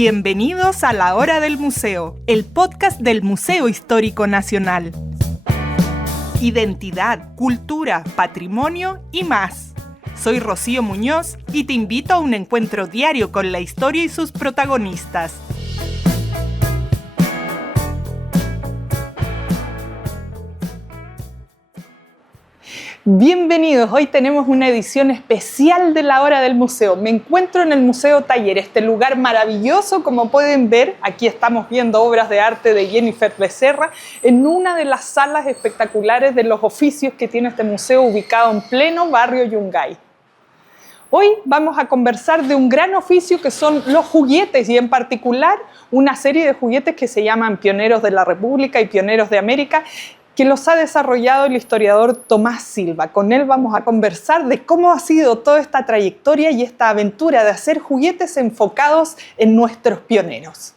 Bienvenidos a La Hora del Museo, el podcast del Museo Histórico Nacional. Identidad, cultura, patrimonio y más. Soy Rocío Muñoz y te invito a un encuentro diario con la historia y sus protagonistas. Bienvenidos, hoy tenemos una edición especial de La Hora del Museo. Me encuentro en el Museo Taller, este lugar maravilloso, como pueden ver, aquí estamos viendo obras de arte de Jennifer Becerra, en una de las salas espectaculares de los oficios que tiene este museo ubicado en pleno barrio Yungay. Hoy vamos a conversar de un gran oficio que son los juguetes y en particular una serie de juguetes que se llaman Pioneros de la República y Pioneros de América, que los ha desarrollado el historiador Tomás Silva. Con él vamos a conversar de cómo ha sido toda esta trayectoria y esta aventura de hacer juguetes enfocados en nuestros pioneros.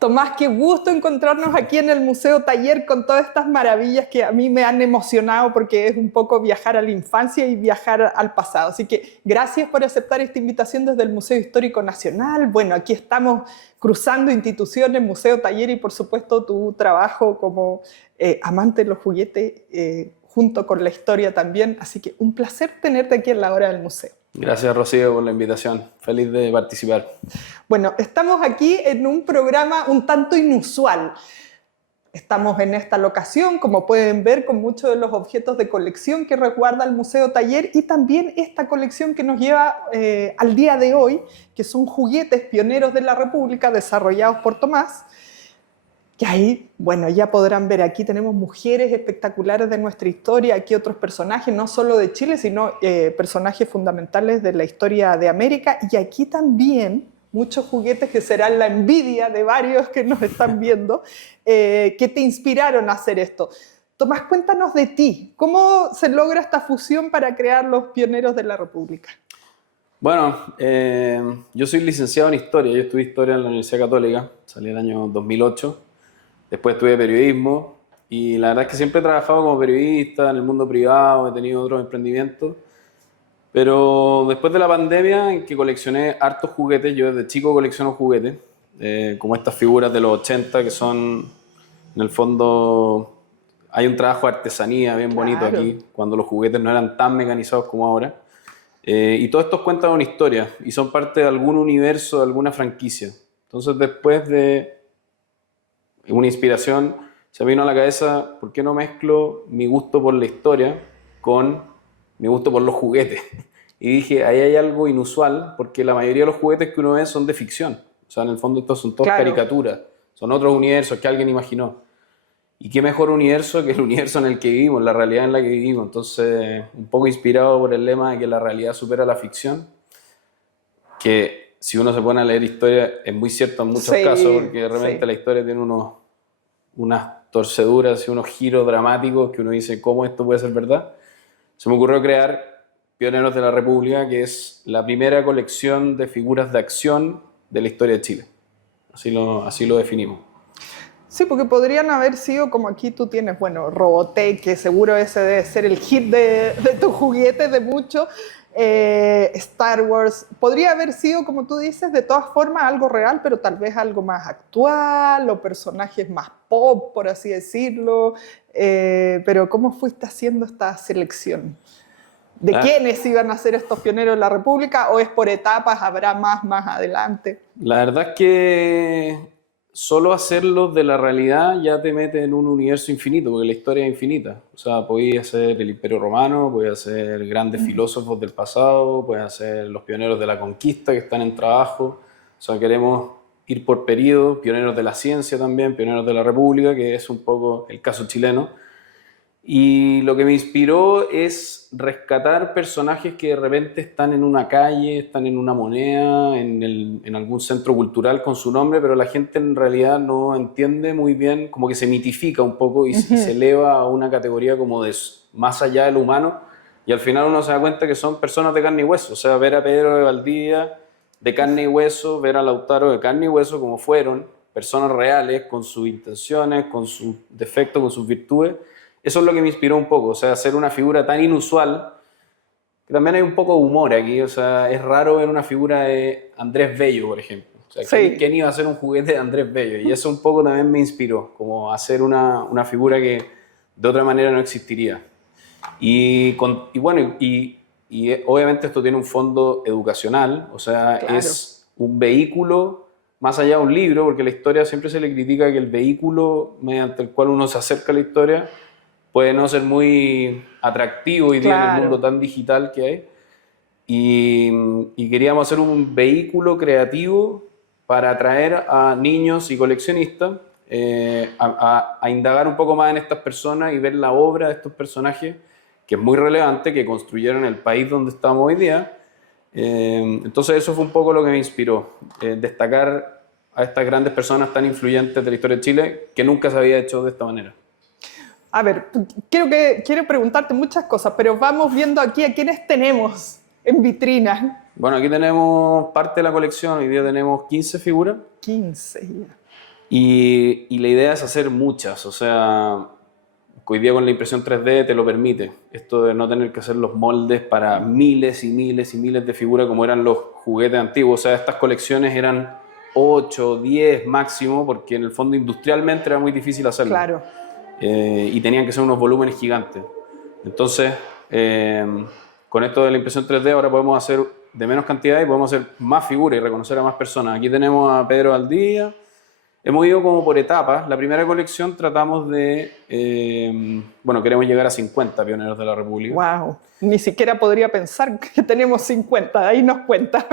Tomás, qué gusto encontrarnos aquí en el Museo Taller con todas estas maravillas que a mí me han emocionado porque es un poco viajar a la infancia y viajar al pasado. Así que gracias por aceptar esta invitación desde el Museo Histórico Nacional. Bueno, aquí estamos cruzando instituciones, Museo Taller y por supuesto tu trabajo como amante de los juguetes junto con la historia también. Así que un placer tenerte aquí en La Hora del Museo. Gracias, Rocío, por la invitación. Feliz de participar. Bueno, estamos aquí en un programa un tanto inusual. Estamos en esta locación, como pueden ver, con muchos de los objetos de colección que resguarda el Museo Taller y también esta colección que nos lleva al día de hoy, que son juguetes pioneros de la República desarrollados por Tomás. Que ahí, bueno, ya podrán ver, aquí tenemos mujeres espectaculares de nuestra historia, aquí otros personajes, no solo de Chile, sino personajes fundamentales de la historia de América, y aquí también muchos juguetes que serán la envidia de varios que nos están viendo, que te inspiraron a hacer esto. Tomás, cuéntanos de ti, ¿cómo se logra esta fusión para crear los pioneros de la República? Bueno, yo soy licenciado en Historia, yo estudié Historia en la Universidad Católica, salí el año 2008. Después estudié periodismo y la verdad es que siempre he trabajado como periodista en el mundo privado, he tenido otros emprendimientos. Pero después de la pandemia, en que coleccioné hartos juguetes, yo desde chico colecciono juguetes, como estas figuras de los 80 que son, en el fondo, hay un trabajo de artesanía bien bonito aquí, cuando los juguetes no eran tan mecanizados como ahora. Y todos estos cuentan una historia y son parte de algún universo, de alguna franquicia. Entonces después de una inspiración se me vino a la cabeza, ¿por qué no mezclo mi gusto por la historia con mi gusto por los juguetes? Y dije, ahí hay algo inusual, porque la mayoría de los juguetes que uno ve son de ficción. O sea, en el fondo estos son todos caricaturas, son otros universos que alguien imaginó. Y qué mejor universo que el universo en el que vivimos, la realidad en la que vivimos. Entonces, un poco inspirado por el lema de que la realidad supera la ficción, que si uno se pone a leer historia es muy cierto en muchos casos, porque de repente la historia tiene unas torceduras y unos giros dramáticos que uno dice, ¿cómo esto puede ser verdad? Se me ocurrió crear Pioneros de la República, que es la primera colección de figuras de acción de la historia de Chile. Así lo definimos. Sí, porque podrían haber sido, como aquí tú tienes, bueno, Robotech, que seguro ese debe ser el hit de tus juguetes de mucho, Star Wars. Podría haber sido, como tú dices, de todas formas algo real, pero tal vez algo más actual o personajes más pop, por así decirlo. Pero ¿cómo fuiste haciendo esta selección? ¿De quiénes iban a ser estos pioneros de la República? ¿O es por etapas, habrá más adelante? La verdad es que solo hacerlo de la realidad ya te mete en un universo infinito, porque la historia es infinita. O sea, podías hacer el Imperio Romano, podías hacer grandes filósofos del pasado, podías hacer los pioneros de la conquista que están en trabajo. O sea, queremos ir por periodos, pioneros de la ciencia también, pioneros de la República, que es un poco el caso chileno. Y lo que me inspiró es rescatar personajes que de repente están en una calle, están en una moneda, en algún centro cultural con su nombre, pero la gente en realidad no entiende muy bien, como que se mitifica un poco y se eleva a una categoría como de más allá de lo humano, y al final uno se da cuenta que son personas de carne y hueso. O sea, ver a Pedro de Valdivia de carne y hueso, ver a Lautaro de carne y hueso como fueron, personas reales, con sus intenciones, con sus defectos, con sus virtudes. Eso es lo que me inspiró un poco, o sea, hacer una figura tan inusual que también hay un poco de humor aquí, o sea, es raro ver una figura de Andrés Bello, por ejemplo. O sea, Sí. ¿quién iba a hacer un juguete de Andrés Bello? Y eso un poco también me inspiró, como hacer una figura que de otra manera no existiría. Y bueno, obviamente esto tiene un fondo educacional, o sea, Claro. es un vehículo más allá de un libro, porque la historia siempre se le critica que el vehículo mediante el cual uno se acerca a la historia puede no ser muy atractivo hoy día en el Claro. mundo tan digital que hay. Y queríamos hacer un vehículo creativo para atraer a niños y coleccionistas a indagar un poco más en estas personas y ver la obra de estos personajes, que es muy relevante, que construyeron el país donde estamos hoy día. Entonces eso fue un poco lo que me inspiró, destacar a estas grandes personas tan influyentes de la historia de Chile que nunca se había hecho de esta manera. A ver, quiero preguntarte muchas cosas, pero vamos viendo aquí a quiénes tenemos en vitrina. Bueno, aquí tenemos parte de la colección, hoy día tenemos 15 figuras. 15 ya. Y la idea es hacer muchas, o sea, hoy día con la impresión 3D te lo permite. Esto de no tener que hacer los moldes para miles y miles y miles de figuras como eran los juguetes antiguos. O sea, estas colecciones eran 8, 10 máximo, porque en el fondo industrialmente era muy difícil hacerlo. Claro. Y tenían que ser unos volúmenes gigantes. Entonces, con esto de la impresión 3D ahora podemos hacer de menos cantidad y podemos hacer más figuras y reconocer a más personas. Aquí tenemos a Pedro Valdivia. Hemos ido como por etapas. La primera colección tratamos de, bueno, queremos llegar a 50 pioneros de la República. Wow. Ni siquiera podría pensar que tenemos 50, ahí nos cuenta.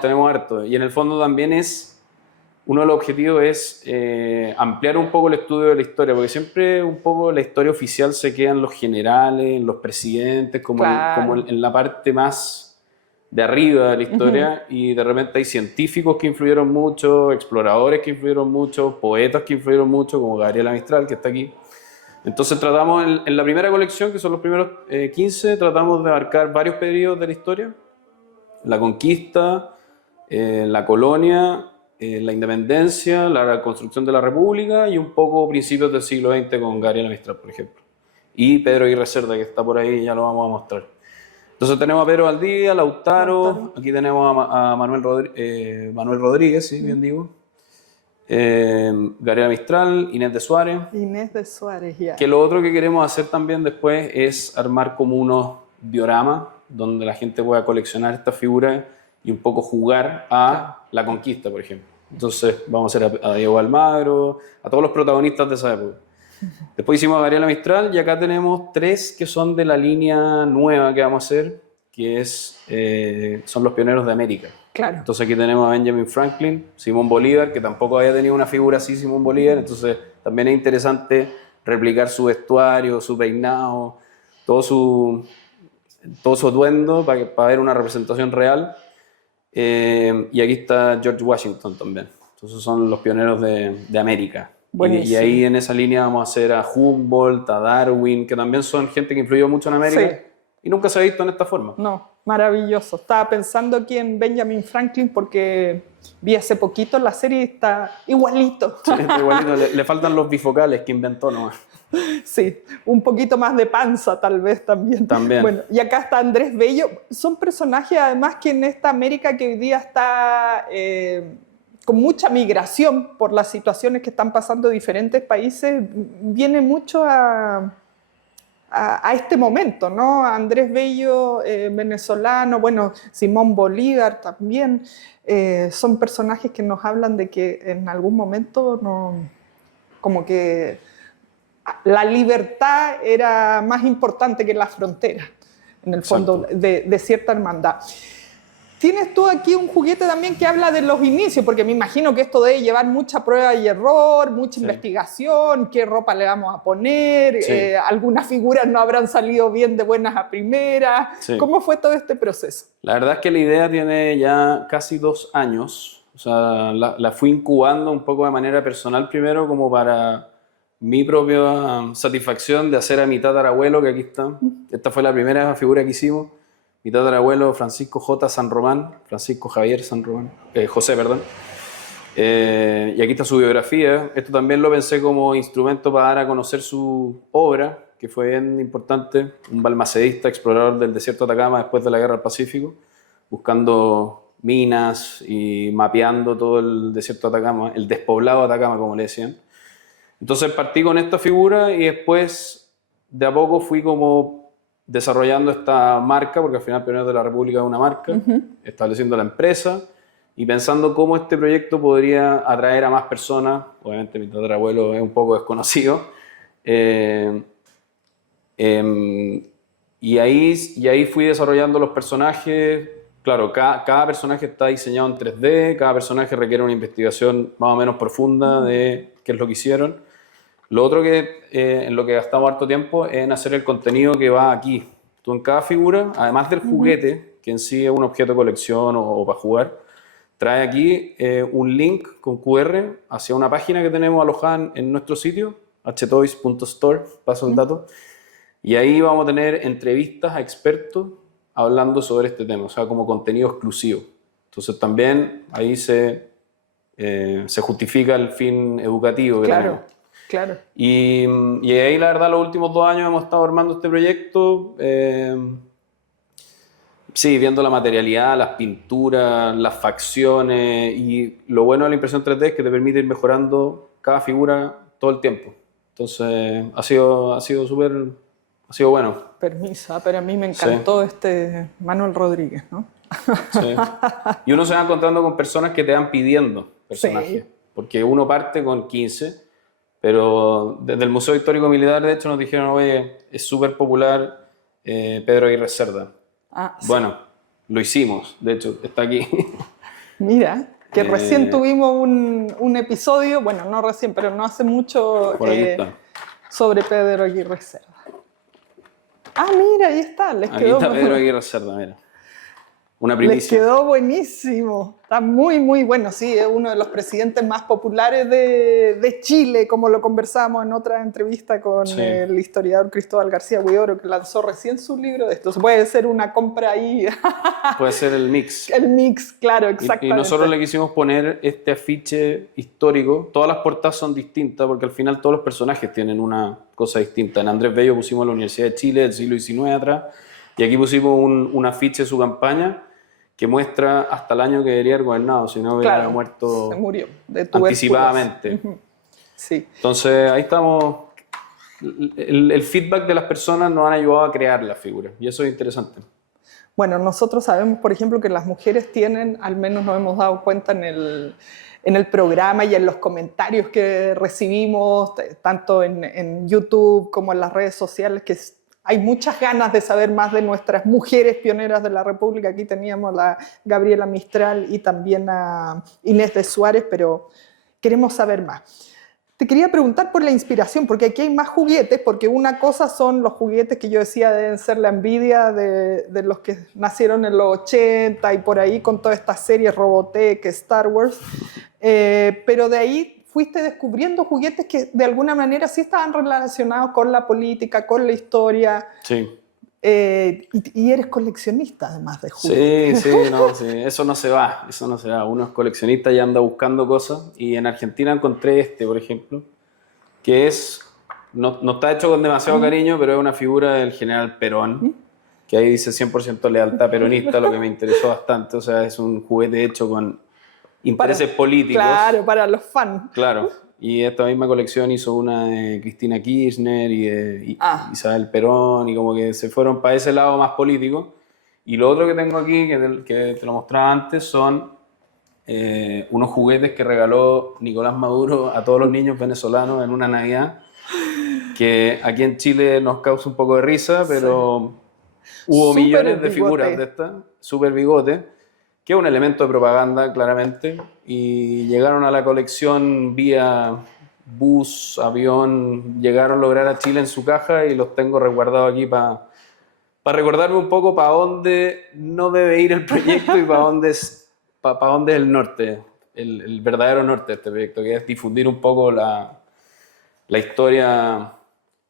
Tenemos harto. Y en el fondo también uno de los objetivos es ampliar un poco el estudio de la historia, porque siempre un poco la historia oficial se queda en los generales, en los presidentes, como, Claro. como en la parte más de arriba de la historia, y de repente hay científicos que influyeron mucho, exploradores que influyeron mucho, poetas que influyeron mucho, como Gabriela Mistral, que está aquí. Entonces tratamos en la primera colección, que son los primeros 15, tratamos de abarcar varios periodos de la historia: la conquista, la colonia, la independencia, la construcción de la república y un poco principios del siglo XX con Gabriela Mistral, por ejemplo. Y Pedro Aguirre Cerda, que está por ahí, ya lo vamos a mostrar. Entonces tenemos a Pedro Valdivia, Lautaro, aquí tenemos a Manuel Rodríguez, sí, bien digo. Gabriela Mistral, Inés de Suárez. Inés de Suárez, ya. Que lo otro que queremos hacer también después es armar como unos dioramas donde la gente pueda coleccionar estas figuras y un poco jugar a la conquista, por ejemplo. Entonces vamos a hacer a Diego Almagro, a todos los protagonistas de esa época. Después hicimos a Gabriela Mistral y acá tenemos 3 que son de la línea nueva que vamos a hacer, que son los pioneros de América. Claro. Entonces aquí tenemos a Benjamin Franklin, Simón Bolívar, que tampoco había tenido una figura así, Simón Bolívar, entonces también es interesante replicar su vestuario, su peinado, todo su atuendo para ver una representación real. Y aquí está George Washington también. Entonces son los pioneros de América. Y ahí en esa línea vamos a hacer a Humboldt, a Darwin, que también son gente que influyó mucho en América. Sí. Y nunca se ha visto en esta forma. No, maravilloso. Estaba pensando aquí en Benjamin Franklin porque vi hace poquito la serie y está igualito. Sí, está igualito. Le faltan los bifocales que inventó nomás. Sí, un poquito más de panza tal vez también. También. Bueno, y acá está Andrés Bello. Son personajes además que en esta América que hoy día está con mucha migración por las situaciones que están pasando en diferentes países, viene mucho a este momento, ¿no? Andrés Bello, venezolano, bueno, Simón Bolívar también, son personajes que nos hablan de que en algún momento como que la libertad era más importante que la frontera, en el fondo, de cierta hermandad. Tienes tú aquí un juguete también que habla de los inicios, porque me imagino que esto debe llevar mucha prueba y error, mucha investigación, qué ropa le vamos a poner, algunas figuras no habrán salido bien de buenas a primeras. Sí. ¿Cómo fue todo este proceso? La verdad es que la idea tiene ya casi 2 años. O sea, la fui incubando un poco de manera personal primero, como para mi propia satisfacción de hacer a mi tatarabuelo, que aquí está. Esta fue la primera figura que hicimos. Mi tatarabuelo Francisco J. San Román, Francisco Javier San Román, José, perdón. Y aquí está su biografía. Esto también lo pensé como instrumento para dar a conocer su obra. que fue bien importante, un balmacedista, explorador del desierto de Atacama después de la Guerra del Pacífico, buscando minas y mapeando todo el desierto de Atacama, el despoblado de Atacama, como le decían. Entonces partí con esta figura y después de a poco fui como desarrollando esta marca, porque al final Pioneros de la República es una marca, estableciendo la empresa y pensando cómo este proyecto podría atraer a más personas. Obviamente mi tatarabuelo es un poco desconocido. Y ahí fui desarrollando los personajes. Claro, cada personaje está diseñado en 3D, cada personaje requiere una investigación más o menos profunda de qué es lo que hicieron. Lo otro que en lo que gastamos harto tiempo es en hacer el contenido que va aquí. Tú en cada figura, además del juguete, que en sí es un objeto de colección o para jugar, trae aquí un link con QR hacia una página que tenemos alojada en nuestro sitio, htoys.store, paso el dato, y ahí vamos a tener entrevistas a expertos hablando sobre este tema, o sea, como contenido exclusivo. Entonces también ahí se justifica el fin educativo que tenemos. Claro. Y ahí, la verdad, los últimos 2 años hemos estado armando este proyecto. Sí, viendo la materialidad, las pinturas, las facciones. Y lo bueno de la impresión 3D es que te permite ir mejorando cada figura todo el tiempo. Entonces, ha sido súper... Ha sido bueno. Permiso, pero a mí me encantó este Manuel Rodríguez, ¿no? Sí. Y uno se va encontrando con personas que te van pidiendo personajes. Sí. Porque uno parte con 15... Pero desde el Museo Histórico Militar, de hecho, nos dijeron, oye, es súper popular Pedro Aguirre Cerda. Bueno, lo hicimos, de hecho, está aquí. Mira, que recién tuvimos un episodio, bueno, no recién, pero no hace mucho, sobre Pedro Aguirre Cerda. Mira, ahí está. Aquí está Pedro Aguirre Cerda, mira. Una primicia. Les quedó buenísimo. Está muy, muy bueno. Sí, es uno de los presidentes más populares de Chile, como lo conversamos en otra entrevista con el historiador Cristóbal García Huidoro, que lanzó recién su libro de esto. Puede ser una compra ahí. Puede ser el mix. El mix, claro, exactamente. Y nosotros le quisimos poner este afiche histórico. Todas las portadas son distintas, porque al final todos los personajes tienen una cosa distinta. En Andrés Bello pusimos la Universidad de Chile del siglo XIX atrás, y aquí pusimos un afiche de su campaña, que muestra hasta el año que debería haber gobernado, si no hubiera muerto, se murió de anticipadamente. Sí. Entonces ahí estamos, el feedback de las personas nos han ayudado a crear la figura, y eso es interesante. Bueno, nosotros sabemos, por ejemplo, que las mujeres tienen, al menos nos hemos dado cuenta en el programa y en los comentarios que recibimos, tanto en YouTube como en las redes sociales, que hay muchas ganas de saber más de nuestras mujeres pioneras de la República. Aquí teníamos a Gabriela Mistral y también a Inés de Suárez, pero queremos saber más. Te quería preguntar por la inspiración, porque aquí hay más juguetes, porque una cosa son los juguetes que yo decía deben ser la envidia de los que nacieron en los 80 y por ahí con todas estas series, Robotech, Star Wars, pero de ahí fuiste descubriendo juguetes que de alguna manera sí estaban relacionados con la política, con la historia. Sí. Y eres coleccionista además de juguetes. Sí, eso no se va. Uno es coleccionista y anda buscando cosas. Y en Argentina encontré por ejemplo, que no está hecho con demasiado cariño, pero es una figura del general Perón, que ahí dice 100% lealtad peronista, lo que me interesó bastante. O sea, es un juguete hecho con intereses políticos. Claro, para los fans. Claro. Y esta misma colección hizo una de Cristina Kirchner y de Isabel Perón, y como que se fueron para ese lado más político. Y lo otro que tengo aquí, que te lo mostraba antes, son unos juguetes que regaló Nicolás Maduro a todos los niños venezolanos en una Navidad, que aquí en Chile nos causa un poco de risa, pero hubo millones de figuras de estas, súper bigote, que es un elemento de propaganda, claramente, y llegaron a la colección vía bus, avión, llegaron a lograr a Chile en su caja y los tengo resguardados aquí para recordarme un poco para dónde no debe ir el proyecto y para dónde es el norte, el verdadero norte de este proyecto, que es difundir un poco la historia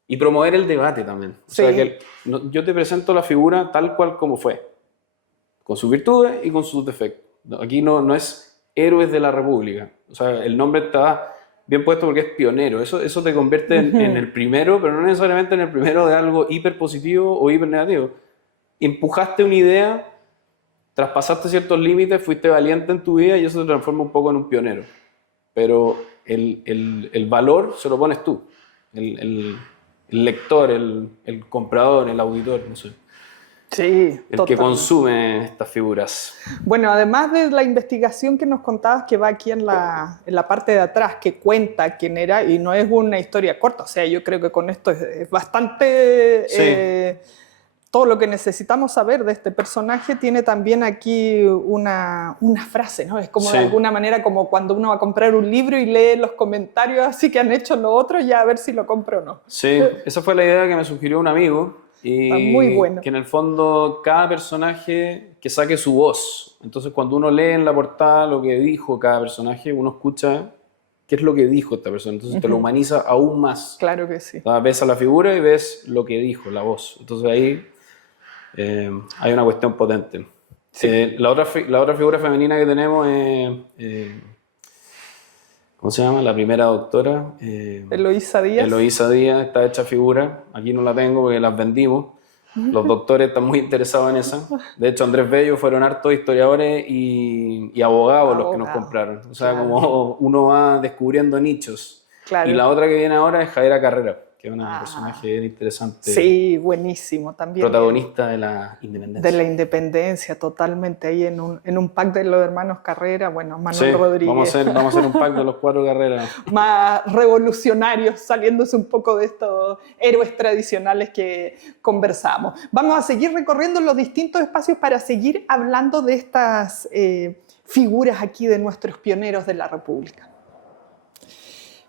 y promover el debate también. O sea, que yo te presento la figura tal cual como fue, con sus virtudes y con sus defectos. Aquí no es héroes de la República. O sea, el nombre está bien puesto porque es pionero. Eso te convierte en el primero, pero no necesariamente en el primero de algo hiper positivo o hiper negativo. Empujaste una idea, traspasaste ciertos límites, fuiste valiente en tu vida y eso te transforma un poco en un pionero. Pero el valor se lo pones tú, el lector, el comprador, el auditor, no sé. Sí, El totalmente. que consume estas figuras. Bueno, además de la investigación que nos contabas que va aquí en la parte de atrás, que cuenta quién era, y no es una historia corta, o sea, yo creo que con esto es bastante... Sí. Todo lo que necesitamos saber de este personaje tiene también aquí una frase, ¿no? Es como Sí. de alguna manera como cuando uno va a comprar un libro y lee los comentarios así que han hecho los otros, ya a ver si lo compro o no. Sí, esa fue la idea que me sugirió un amigo. Y Está muy bueno. que en el fondo cada personaje que saque su voz. Entonces cuando uno lee en la portada lo que dijo cada personaje, uno escucha qué es lo que dijo esta persona. Entonces te lo humaniza aún más. Claro que sí. Ves a la figura y ves lo que dijo, la voz. Entonces ahí hay una cuestión potente. Sí. La otra figura femenina que tenemos es... ¿cómo se llama? La primera doctora. Eloísa Díaz. Eloísa Díaz, está hecha figura. Aquí no la tengo porque las vendimos. Los doctores están muy interesados en esa. De hecho, Andrés Bello fueron hartos historiadores y abogados los que nos compraron. O sea, claro. como uno va descubriendo nichos. Claro. Y la otra que viene ahora es Javiera Carrera, que es una personaje bien interesante. Sí, buenísimo también. Protagonista de la independencia. De la independencia, totalmente. Ahí en un pack de los hermanos Carrera, bueno, Manuel Sí, Rodríguez. vamos a hacer un pack de los 4 Carreras. Más revolucionarios, saliéndose un poco de estos héroes tradicionales que conversamos. Vamos a seguir recorriendo los distintos espacios para seguir hablando de estas figuras aquí de nuestros pioneros de la República.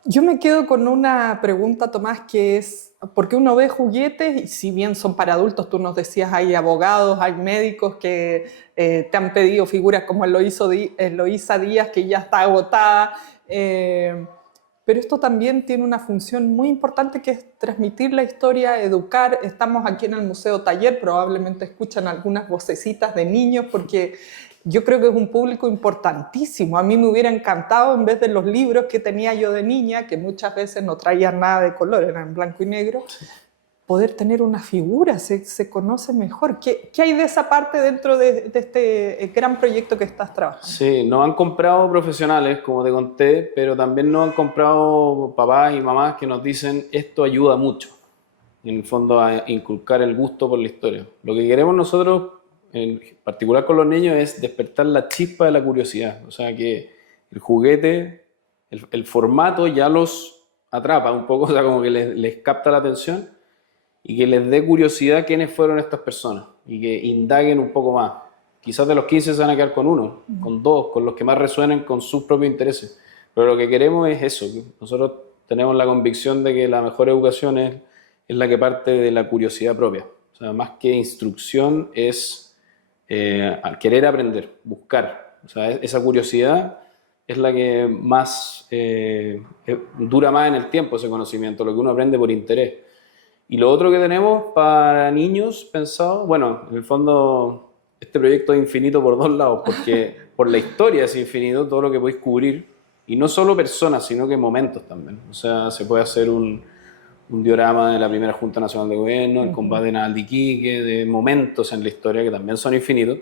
Yo me quedo con una pregunta, Tomás, que es, porque uno ve juguetes, y si bien son para adultos, tú nos decías, hay abogados, hay médicos que te han pedido figuras como Eloísa Díaz, que ya está agotada, pero esto también tiene una función muy importante que es transmitir la historia, educar. Estamos aquí en el Museo Taller, probablemente escuchan algunas vocecitas de niños, porque yo creo que es un público importantísimo. A mí me hubiera encantado, en vez de los libros que tenía yo de niña, que muchas veces no traían nada de color, eran en blanco y negro, poder tener una figura, se conoce mejor. ¿Qué hay de esa parte dentro de este gran proyecto que estás trabajando? Sí, nos han comprado profesionales, como te conté, pero también nos han comprado papás y mamás que nos dicen esto ayuda mucho, en el fondo, a inculcar el gusto por la historia. Lo que queremos nosotros, en particular con los niños, es despertar la chispa de la curiosidad. O sea, que el juguete, el formato ya los atrapa un poco, o sea, como que les capta la atención y que les dé curiosidad quiénes fueron estas personas y que indaguen un poco más. Quizás de los 15 se van a quedar con uno, con dos, con los que más resuenen con sus propios intereses. Pero lo que queremos es eso. Nosotros tenemos la convicción de que la mejor educación es la que parte de la curiosidad propia. O sea, más que instrucción es querer aprender, buscar. O sea, esa curiosidad es la que más dura más en el tiempo, ese conocimiento, lo que uno aprende por interés. Y lo otro que tenemos para niños pensado, bueno, en el fondo este proyecto es infinito por dos lados, porque por la historia es infinito todo lo que podéis cubrir, y no solo personas, sino que momentos también. O sea, se puede hacer un diorama de la primera Junta Nacional de Gobierno, el combate naval de Iquique, de momentos en la historia que también son infinitos.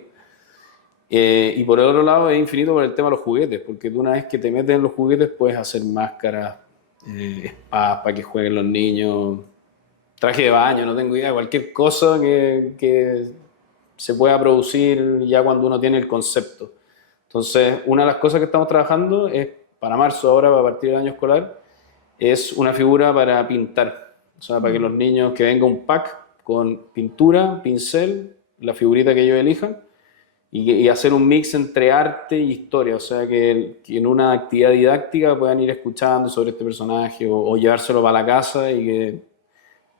Y por el otro lado es infinito por el tema de los juguetes, porque tú una vez que te metes en los juguetes puedes hacer máscaras, espadas para que jueguen los niños, traje de baño, no tengo idea, cualquier cosa que se pueda producir ya cuando uno tiene el concepto. Entonces, una de las cosas que estamos trabajando es, para marzo ahora, a partir del año escolar, es una figura para pintar. O sea, para que los niños, que venga un pack con pintura, pincel, la figurita que ellos elijan, y hacer un mix entre arte y historia. O sea, que en una actividad didáctica puedan ir escuchando sobre este personaje o llevárselo para la casa y que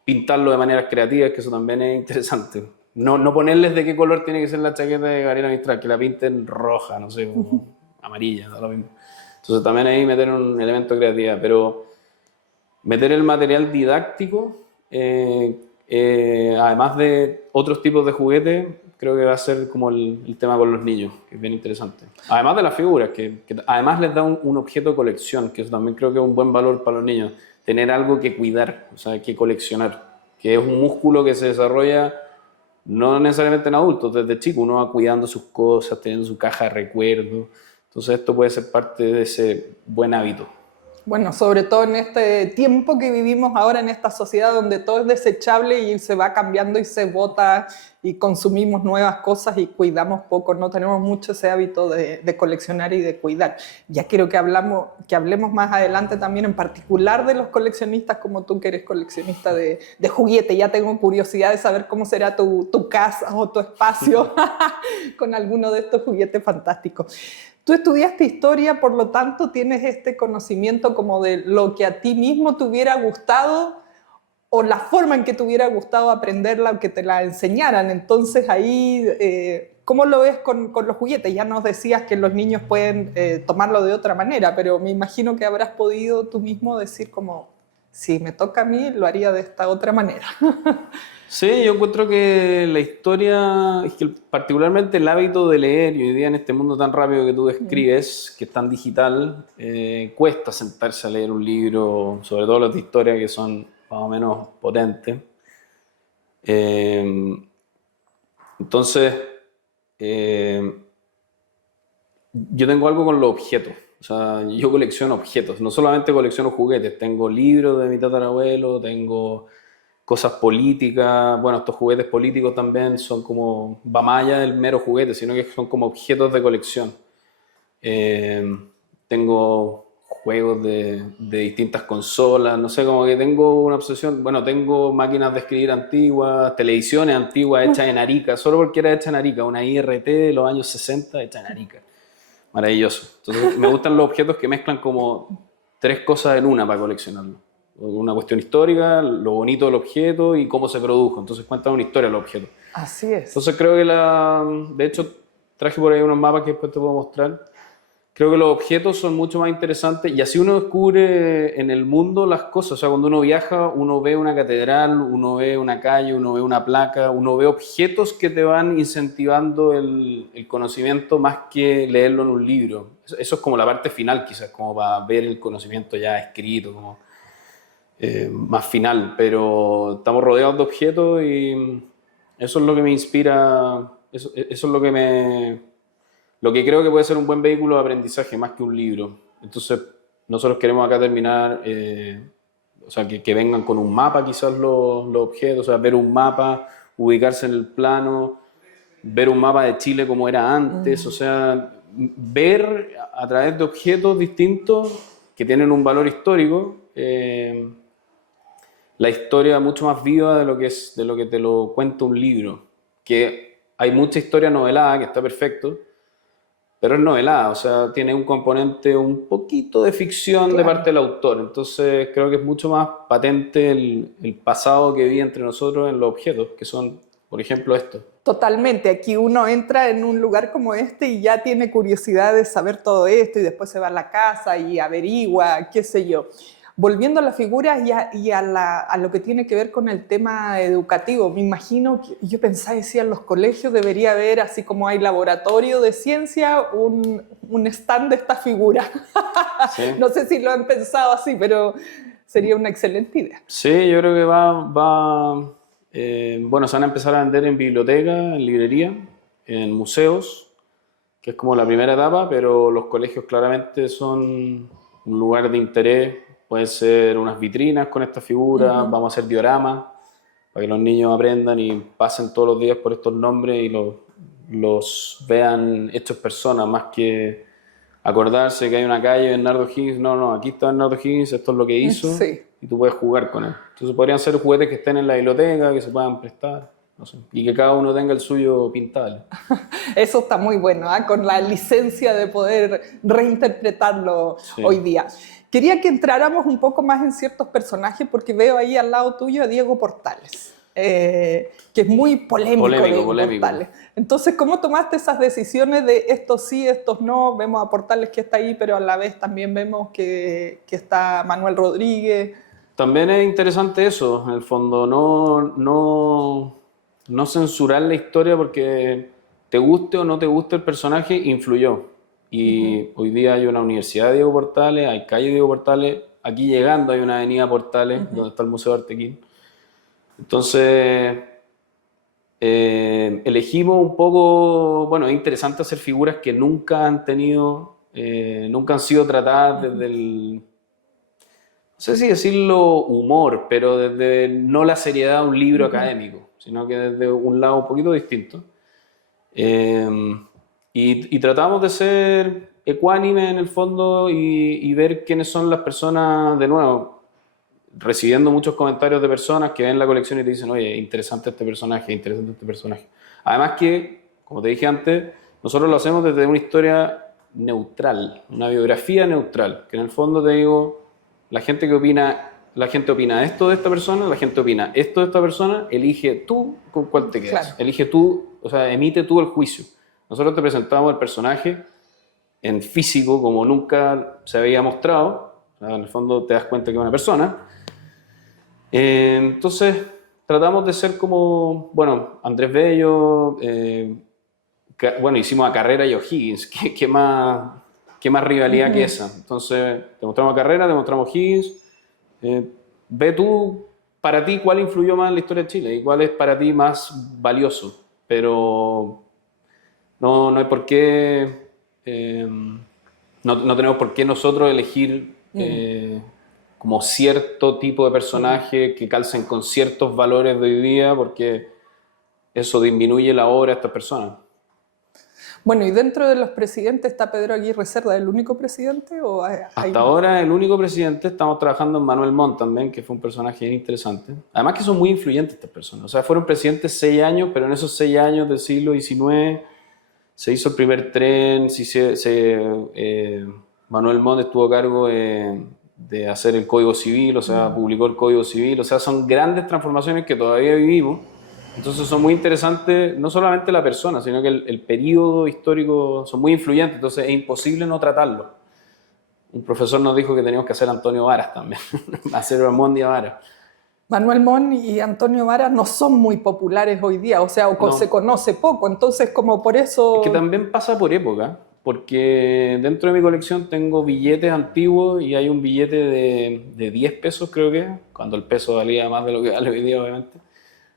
pintarlo de maneras creativas, que eso también es interesante. No ponerles de qué color tiene que ser la chaqueta de Gabriela Mistral, que la pinten roja, no sé, como amarilla, da lo mismo. Entonces también ahí meter un elemento de creatividad, pero meter el material didáctico, además de otros tipos de juguetes, creo que va a ser como el tema con los niños, que es bien interesante. Además de las figuras, que además les da un objeto de colección, que eso también creo que es un buen valor para los niños, tener algo que cuidar, o sea, que coleccionar, que es un músculo que se desarrolla no necesariamente en adultos, desde chico uno va cuidando sus cosas, teniendo su caja de recuerdos, entonces esto puede ser parte de ese buen hábito. Bueno, sobre todo en este tiempo que vivimos ahora, en esta sociedad donde todo es desechable y se va cambiando y se bota y consumimos nuevas cosas y cuidamos poco, no tenemos mucho ese hábito de coleccionar y de cuidar. Ya quiero que hablemos más adelante también en particular de los coleccionistas como tú, que eres coleccionista de juguete. Ya tengo curiosidad de saber cómo será tu casa o tu espacio con alguno de estos juguetes fantásticos. Tú estudiaste historia, por lo tanto tienes este conocimiento como de lo que a ti mismo te hubiera gustado o la forma en que te hubiera gustado aprenderla o que te la enseñaran. Entonces ahí, ¿cómo lo ves con los juguetes? Ya nos decías que los niños pueden tomarlo de otra manera, pero me imagino que habrás podido tú mismo decir como, si me toca a mí, lo haría de esta otra manera. Sí, yo encuentro que la historia, es que particularmente el hábito de leer, y hoy día en este mundo tan rápido que tú describes, que es tan digital, cuesta sentarse a leer un libro, sobre todo los de historia que son más o menos potentes. Entonces, yo tengo algo con los objetos. O sea, yo colecciono objetos, no solamente colecciono juguetes, tengo libros de mi tatarabuelo, tengo cosas políticas, bueno, estos juguetes políticos también son como, va más allá del mero juguete, sino que son como objetos de colección. Tengo juegos de distintas consolas, no sé, como que tengo una obsesión, bueno, tengo máquinas de escribir antiguas, televisiones antiguas hechas en Arica, solo porque era hecha en Arica, una IRT de los años 60 hecha en Arica. Maravilloso. Entonces me gustan los objetos que mezclan como tres cosas en una para coleccionarlo. Una cuestión histórica, lo bonito del objeto y cómo se produjo. Entonces cuentan una historia del objeto. Así es. Entonces creo que de hecho traje por ahí unos mapas que después te puedo mostrar. Creo que los objetos son mucho más interesantes y así uno descubre en el mundo las cosas. O sea, cuando uno viaja, uno ve una catedral, uno ve una calle, uno ve una placa, uno ve objetos que te van incentivando el conocimiento más que leerlo en un libro. Eso es como la parte final quizás, como para ver el conocimiento ya escrito, como más final. Pero estamos rodeados de objetos y eso es lo que me inspira, eso es lo que creo que puede ser un buen vehículo de aprendizaje más que un libro. Entonces, nosotros queremos acá terminar, o sea, que vengan con un mapa quizás los objetos, o sea, ver un mapa, ubicarse en el plano, ver un mapa de Chile como era antes, o sea, ver a través de objetos distintos que tienen un valor histórico, la historia mucho más viva de lo que te lo cuenta un libro, que hay mucha historia novelada, que está perfecto, pero es novelada, o sea, tiene un componente un poquito de ficción de parte del autor. Entonces creo que es mucho más patente el pasado que vi entre nosotros en los objetos, que son, por ejemplo, estos. Totalmente, aquí uno entra en un lugar como este y ya tiene curiosidad de saber todo esto y después se va a la casa y averigua, qué sé yo. Volviendo a las figuras y a lo que tiene que ver con el tema educativo, me imagino que yo pensaba, decía, en los colegios debería haber, así como hay laboratorio de ciencia, un stand de esta figura. ¿Sí? No sé si lo han pensado así, pero sería una excelente idea. Sí, yo creo que bueno, se van a empezar a vender en biblioteca, en librería, en museos, que es como la primera etapa, pero los colegios claramente son un lugar de interés. Pueden ser unas vitrinas con esta figura, vamos a hacer dioramas para que los niños aprendan y pasen todos los días por estos nombres y los vean hechos personas, más que acordarse que hay una calle de Bernardo Higgins. No, aquí está Bernardo Higgins, esto es lo que hizo, sí. Y tú puedes jugar con él. Entonces podrían ser juguetes que estén en la biblioteca, que se puedan prestar, no sé, y que cada uno tenga el suyo pintado. Eso está muy bueno, ¿eh? Con la licencia de poder reinterpretarlo hoy día. Quería que entráramos un poco más en ciertos personajes porque veo ahí al lado tuyo a Diego Portales, que es muy polémico. Portales. Entonces, ¿cómo tomaste esas decisiones de estos sí, estos no? Vemos a Portales que está ahí, pero a la vez también vemos que está Manuel Rodríguez. También es interesante eso, en el fondo, no censurar la historia porque te guste o no te guste el personaje, influyó. Y hoy día hay una universidad de Diego Portales, hay calle Diego Portales, aquí llegando hay una avenida Portales, donde está el Museo de Artequín. Entonces, elegimos un poco, bueno, es interesante hacer figuras que nunca han tenido, nunca han sido tratadas desde el, no sé si decirlo humor, pero desde no la seriedad de un libro académico, sino que desde un lado un poquito distinto. Y tratamos de ser ecuánime en el fondo y ver quiénes son las personas, de nuevo, recibiendo muchos comentarios de personas que ven la colección y te dicen, oye, interesante este personaje, interesante este personaje. Además que, como te dije antes, nosotros lo hacemos desde una historia neutral, una biografía neutral, que en el fondo te digo, la gente opina esto de esta persona, la gente opina esto de esta persona, elige tú con cuál te quedas, elige tú, o sea, emite tú el juicio. Nosotros te presentamos el personaje en físico como nunca se había mostrado, o sea, en el fondo te das cuenta que es una persona. Entonces, tratamos de ser como, bueno, Andrés Bello, bueno, hicimos a Carrera y O'Higgins, ¿qué más rivalidad que esa? Entonces, te mostramos a Carrera, te mostramos Higgins, ve tú, para ti, cuál influyó más en la historia de Chile y cuál es para ti más valioso, pero no hay por qué, no tenemos por qué nosotros elegir como cierto tipo de personaje que calcen con ciertos valores de hoy día, porque eso disminuye la obra de estas personas. Bueno, y dentro de los presidentes está Pedro Aguirre Cerda, ¿el único presidente? ¿O hay Hasta ahora el único presidente. Estamos trabajando en Manuel Montt también, que fue un personaje bien interesante. Además que son muy influyentes estas personas. O sea, fueron presidentes 6 años, pero en esos 6 años del siglo XIX se hizo el primer tren, Manuel Montt estuvo a cargo de hacer el Código Civil, o sea, publicó el Código Civil. O sea, son grandes transformaciones que todavía vivimos. Entonces son muy interesantes, no solamente la persona, sino que el periodo histórico son muy influyentes, entonces es imposible no tratarlo. Un profesor nos dijo que teníamos que hacer Antonio Varas también, hacer Ramón Díaz Varas. Manuel Montt y Antonio Varas no son muy populares hoy día, o sea, no. Se conoce poco, entonces como por eso... Es que también pasa por época, porque dentro de mi colección tengo billetes antiguos y hay un billete de 10 pesos, creo que, cuando el peso valía más de lo que vale hoy día, obviamente,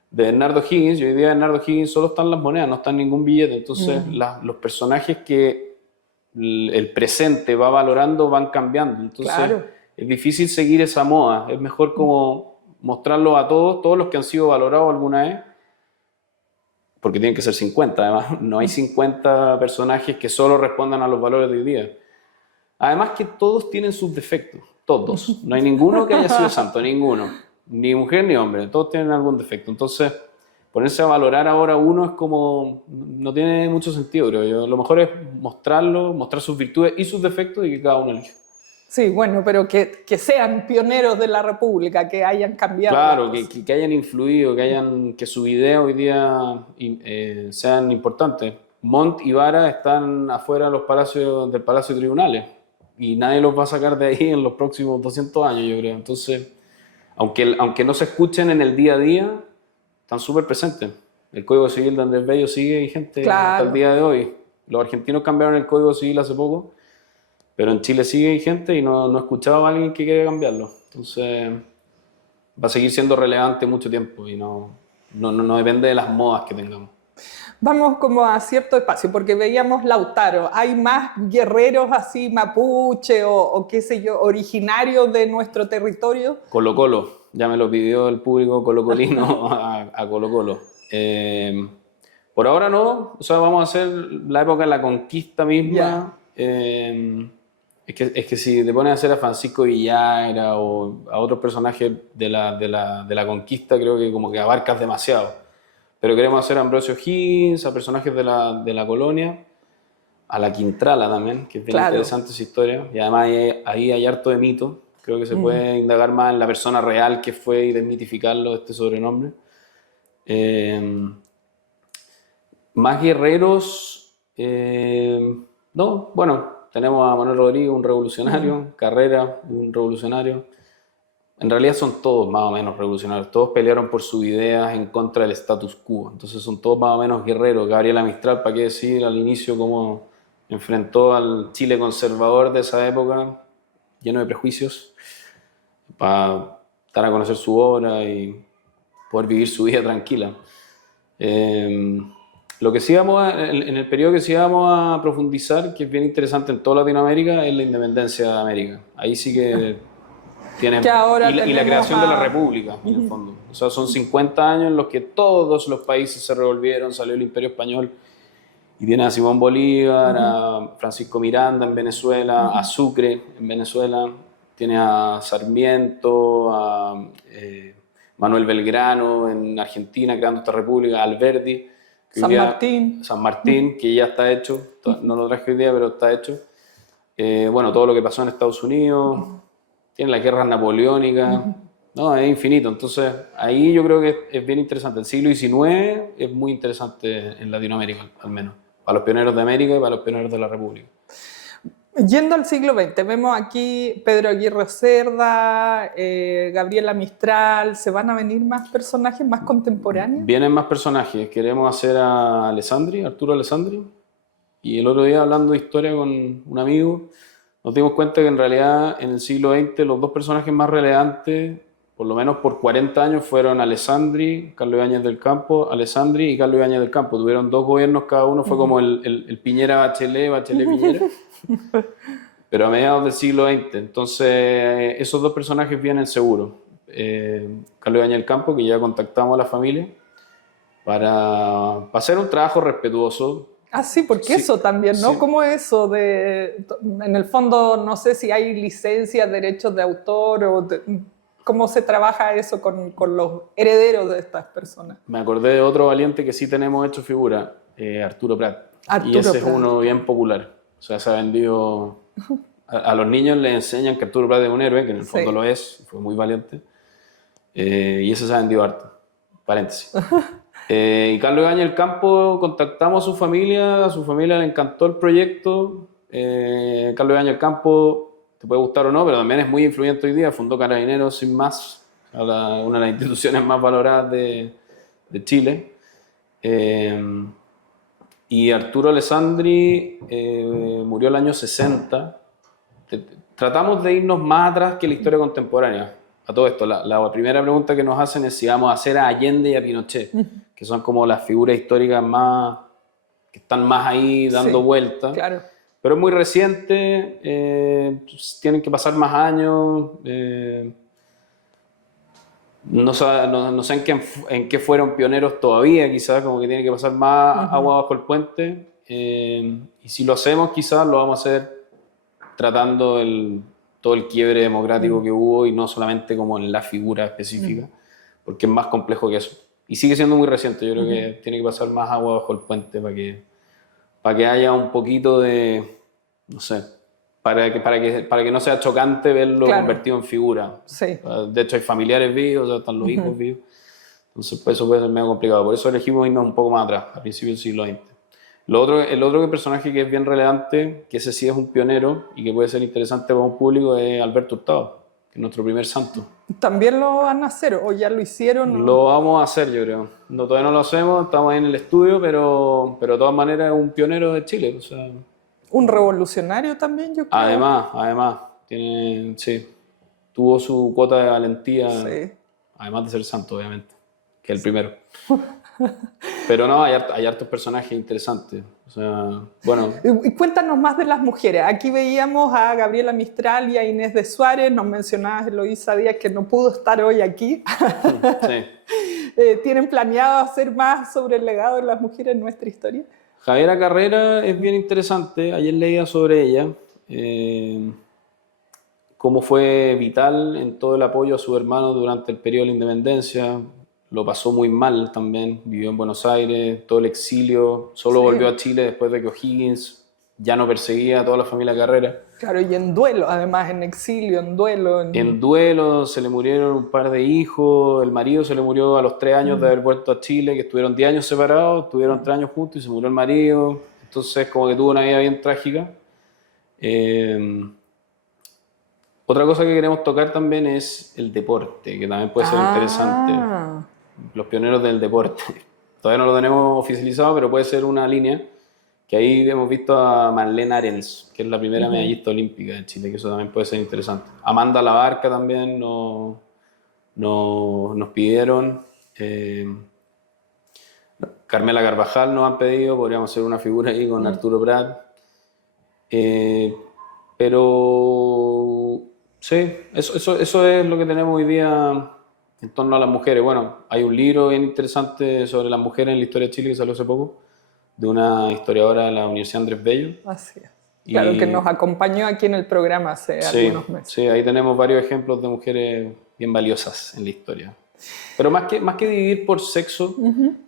de Bernardo Higgins, y hoy día de Bernardo Higgins solo están las monedas, no está ningún billete. Entonces los personajes que el presente va valorando van cambiando. Entonces es difícil seguir esa moda. Es mejor como mostrarlo a todos los que han sido valorados alguna vez, porque tienen que ser 50. Además, no hay 50 personajes que solo respondan a los valores de hoy día. Además que todos tienen sus defectos, todos. No hay ninguno que haya sido santo, ninguno. Ni mujer ni hombre, todos tienen algún defecto. Entonces, ponerse a valorar ahora uno es como, no tiene mucho sentido, creo yo. Lo mejor es mostrarlo, mostrar sus virtudes y sus defectos y que cada uno elija. Sí, bueno, pero que sean pioneros de la República, que hayan cambiado. Claro, que hayan influido, que su idea hoy día sean importantes. Montt y Vara están afuera de del Palacio de Tribunales y nadie los va a sacar de ahí en los próximos 200 años, yo creo. Entonces, aunque no se escuchen en el día a día, están súper presentes. El Código Civil de Andrés Bello sigue vigente hasta el día de hoy. Los argentinos cambiaron el Código Civil hace poco, pero en Chile sigue vigente y no he escuchado a alguien que quiera cambiarlo. Entonces va a seguir siendo relevante mucho tiempo y no depende de las modas que tengamos. Vamos como a cierto espacio, porque veíamos Lautaro. ¿Hay más guerreros así, mapuche o qué sé yo, originarios de nuestro territorio? Colo Colo, ya me lo pidió el público colocolino a Colo Colo. Por ahora no, o sea, vamos a hacer la época de la conquista misma. Es que si te pones a hacer a Francisco Villagra o a otros personajes de la conquista, creo que como que abarcas demasiado. Pero queremos hacer a Ambrosio Higgins, a personajes de la colonia, a la Quintrala también, que es bien interesante esa historia. Y además ahí hay harto de mito. Creo que se puede indagar más en la persona real que fue y desmitificarlo, este sobrenombre. Más guerreros, no, bueno, tenemos a Manuel Rodríguez, un revolucionario, Carrera, un revolucionario. En realidad son todos más o menos revolucionarios, todos pelearon por sus ideas en contra del status quo, entonces son todos más o menos guerreros. Gabriela Mistral, para qué decir, al inicio cómo enfrentó al Chile conservador de esa época, lleno de prejuicios, para dar a conocer su obra y poder vivir su vida tranquila. Lo que sí vamos en el periodo que sí vamos a profundizar, que es bien interesante en toda Latinoamérica, es la independencia de América. Ahí sí que tienen, Que ahora y la tenemos creación de la república, en el fondo. O sea, son 50 años en los que todos los países se revolvieron, salió el Imperio Español, y tiene a Simón Bolívar, a Francisco Miranda en Venezuela, a Sucre en Venezuela, tiene a Sarmiento, a Manuel Belgrano en Argentina creando esta república, a Alberdi, que hoy día, San Martín, que ya está hecho, no lo traje hoy día, pero está hecho. Bueno, todo lo que pasó en Estados Unidos, tiene las guerras napoleónicas, no, es infinito. Entonces, ahí yo creo que es bien interesante. El siglo XIX es muy interesante en Latinoamérica, al menos, para los pioneros de América y para los pioneros de la República. Yendo al siglo XX, vemos aquí Pedro Aguirre Cerda, Gabriela Mistral. ¿Se van a venir más personajes más contemporáneos? Vienen más personajes. Queremos hacer a Alessandri, Arturo Alessandri. Y el otro día, hablando de historia con un amigo, nos dimos cuenta que en realidad en el siglo XX los dos personajes más relevantes, por lo menos por 40 años, fueron Alessandri, Carlos Ibáñez del Campo, Alessandri y Carlos Ibáñez del Campo. Tuvieron dos gobiernos cada uno, fue como el Piñera-Bachelet, Bachelet-Piñera, pero a mediados del siglo XX. Entonces, esos dos personajes vienen seguros. Carlos Ibáñez del Campo, que ya contactamos a la familia, para hacer un trabajo respetuoso. Ah, sí, porque Sí, eso también, ¿no? sí. ¿Cómo es eso de, en el fondo, no sé si hay licencias, derechos de autor o cómo se trabaja eso con los herederos de estas personas? Me acordé de otro valiente que sí tenemos hecho figura, Arturo Prat. Arturo Y ese Prat. es uno bien popular. O sea, se ha vendido... A los niños les enseñan que Arturo Prat es un héroe, que en el fondo Sí. lo es, fue muy valiente. Y ese se ha vendido harto. Paréntesis. Y Carlos Ibáñez del Campo, contactamos a su familia le encantó el proyecto. Carlos Ibáñez del Campo, te puede gustar o no, pero también es muy influyente hoy día, fundó Carabineros sin más, una de las instituciones más valoradas de Chile. Y Arturo Alessandri murió el año 60. Tratamos de irnos más atrás que la historia contemporánea. A todo esto, la primera pregunta que nos hacen es si vamos a hacer a Allende y a Pinochet, que son como las figuras históricas más que están más ahí dando Sí, vueltas. claro. Pero es muy reciente, tienen que pasar más años. No sé en qué fueron pioneros todavía, quizás como que tiene que pasar más agua bajo el puente. Y si lo hacemos, quizás lo vamos a hacer tratando todo el quiebre democrático que hubo y no solamente como en la figura específica, porque es más complejo que eso. Y sigue siendo muy reciente, yo creo que tiene que pasar más agua bajo el puente para que haya un poquito de, no sé, para que no sea chocante verlo Claro. convertido en figura. Sí. De hecho hay familiares vivos, o sea, están los hijos vivos, entonces pues, eso puede ser medio complicado, por eso elegimos irnos un poco más atrás, a principios del siglo XX. El otro personaje que es bien relevante, que ese sí es un pionero y que puede ser interesante para un público, es Alberto Hurtado, que es nuestro primer santo. ¿También lo van a hacer o ya lo hicieron? Lo vamos a hacer, yo creo. No, todavía no lo hacemos, estamos ahí en el estudio, pero de todas maneras es un pionero de Chile. O sea, Un revolucionario también, yo creo. además, sí, tuvo su cuota de valentía, Sí. además de ser santo, obviamente, que es el primero. Pero no, hay hartos personajes interesantes. O sea, bueno, Y cuéntanos más de las mujeres. Aquí veíamos a Gabriela Mistral y a Inés de Suárez. Nos mencionabas Eloísa Díaz, que no pudo estar hoy aquí. sí. ¿Tienen planeado hacer más sobre el legado de las mujeres en nuestra historia? Javiera Carrera es bien interesante. Ayer leía sobre ella. Cómo fue vital en todo el apoyo a su hermano durante el periodo de la independencia. Lo pasó muy mal también, vivió en Buenos Aires, todo el exilio, solo Sí. volvió a Chile después de que O'Higgins ya no perseguía a toda la familia Carrera. Claro, y en duelo, además, en exilio, en duelo. En duelo, se le murieron un par de hijos, el marido se le murió a los 3 años de haber vuelto a Chile, que estuvieron 10 años separados, estuvieron 3 años juntos y se murió el marido, entonces como que tuvo una vida bien trágica. Otra cosa que queremos tocar también es el deporte, que también puede ser interesante. Los pioneros del deporte. Todavía no lo tenemos oficializado, pero puede ser una línea. Que ahí hemos visto a Marlene Arens, que es la primera medallista olímpica de Chile, que eso también puede ser interesante. Amanda Labarca también nos pidieron. Carmela Carvajal nos han pedido, podríamos hacer una figura ahí con Arturo Prat. Pero sí, eso es lo que tenemos hoy día en torno a las mujeres. Bueno, hay un libro bien interesante sobre las mujeres en la historia de Chile que salió hace poco, de una historiadora de la Universidad Andrés Bello. Así es. Claro, que nos acompañó aquí en el programa hace algunos meses. Sí, ahí tenemos varios ejemplos de mujeres bien valiosas en la historia. Pero más que dividir por sexo,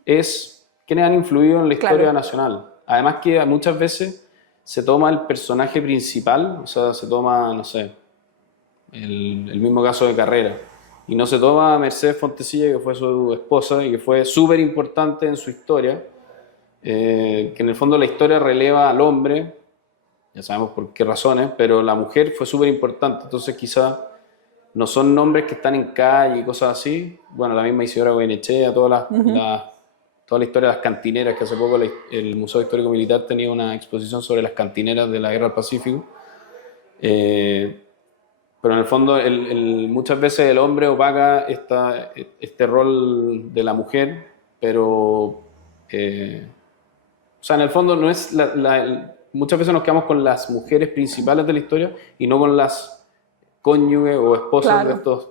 es quienes han influido en la historia nacional. Además que muchas veces se toma el personaje principal, o sea, se toma, no sé, el mismo caso de Carrera, y no se toma a Mercedes Fontecilla, que fue su esposa y que fue súper importante en su historia, que en el fondo la historia releva al hombre, ya sabemos por qué razones, pero la mujer fue súper importante, entonces quizá no son nombres que están en calle y cosas así. Bueno, la misma Isidora Goyenechea, toda la historia de las cantineras, que hace poco el Museo Histórico Militar tenía una exposición sobre las cantineras de la Guerra del Pacífico. Pero en el fondo muchas veces el hombre opaca este rol de la mujer, pero o sea, en el fondo no es muchas veces nos quedamos con las mujeres principales de la historia y no con las cónyuges o esposas de estos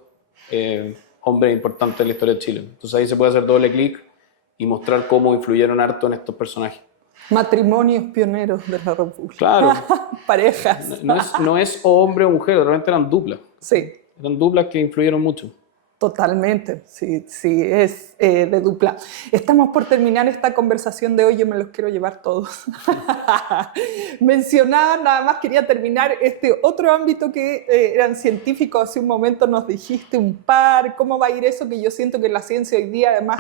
hombres importantes de la historia de Chile. Entonces ahí se puede hacer doble clic y mostrar cómo influyeron harto en estos personajes. Matrimonios pioneros de la República. Claro. Parejas. No es hombre o mujer, realmente eran duplas. Sí. Eran duplas que influyeron mucho. Totalmente, sí, es de dupla. Estamos por terminar esta conversación de hoy, yo me los quiero llevar todos. Mencionaba, nada más quería terminar este otro ámbito que eran científicos, hace un momento nos dijiste un par, ¿cómo va a ir eso? Que yo siento que la ciencia hoy día además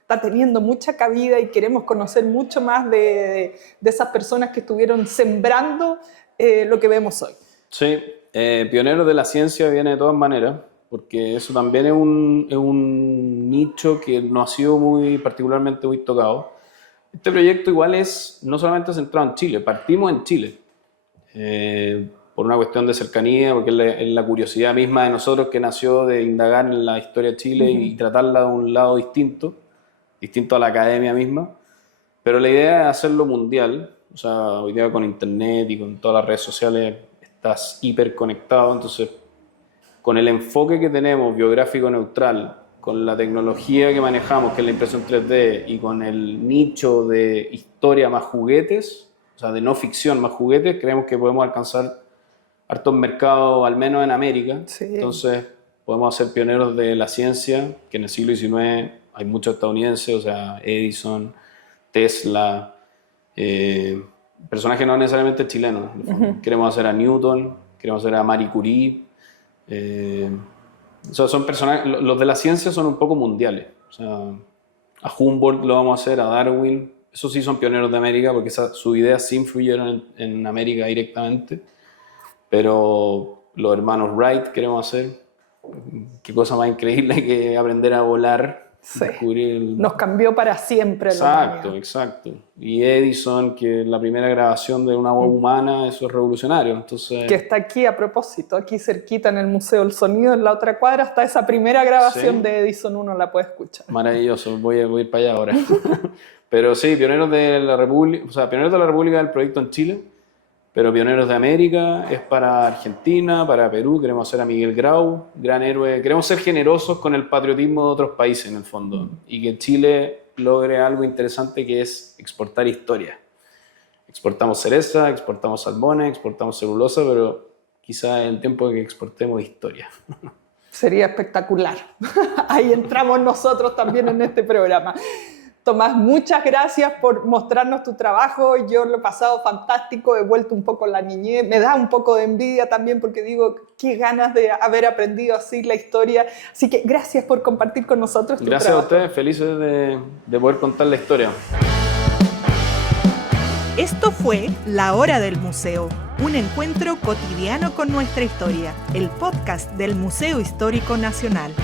está teniendo mucha cabida y queremos conocer mucho más de esas personas que estuvieron sembrando lo que vemos hoy. Sí, pioneros de la ciencia viene de todas maneras, porque eso también es un nicho que no ha sido particularmente muy tocado. Este proyecto igual es no solamente centrado en Chile, partimos en Chile, por una cuestión de cercanía, porque es la curiosidad misma de nosotros que nació de indagar en la historia de Chile y tratarla de un lado distinto a la academia misma, pero la idea es hacerlo mundial. O sea, hoy día con internet y con todas las redes sociales estás hiperconectado, entonces con el enfoque que tenemos biográfico neutral, con la tecnología que manejamos, que es la impresión 3D, y con el nicho de historia más juguetes, o sea, de no ficción más juguetes, creemos que podemos alcanzar hartos mercados, al menos en América. Sí. Entonces podemos ser pioneros de la ciencia, que en el siglo XIX hay muchos estadounidenses, o sea, Edison, Tesla, personajes no necesariamente chilenos. Queremos hacer a Newton, queremos hacer a Marie Curie. Son personajes, los de la ciencia son un poco mundiales. O sea, a Humboldt lo vamos a hacer, a Darwin. Esos sí son pioneros de América porque sus ideas sí influyeron en América directamente. Pero los hermanos Wright queremos hacer. Qué cosa más increíble que aprender a volar. Sí. Nos cambió para siempre. Exacto. Y Edison, que la primera grabación de una voz humana, eso es revolucionario. Entonces, que está aquí a propósito, aquí cerquita en el Museo del Sonido, en la otra cuadra, está esa primera grabación de Edison, uno la puede escuchar. Maravilloso, voy a ir para allá ahora. Pero sí, pioneros de la República del proyecto en Chile, pero pioneros de América es para Argentina, para Perú. Queremos hacer a Miguel Grau, gran héroe. Queremos ser generosos con el patriotismo de otros países en el fondo, y que Chile logre algo interesante, que es exportar historia. Exportamos cereza, exportamos salmones, exportamos celulosa, pero quizá es el tiempo de que exportemos historia. Sería espectacular. Ahí entramos nosotros también en este programa. Tomás, muchas gracias por mostrarnos tu trabajo. Yo lo he pasado fantástico, he vuelto un poco a la niñez. Me da un poco de envidia también porque digo, qué ganas de haber aprendido así la historia. Así que gracias por compartir con nosotros tu trabajo. Gracias a ustedes, felices de poder contar la historia. Esto fue La Hora del Museo, un encuentro cotidiano con nuestra historia, el podcast del Museo Histórico Nacional.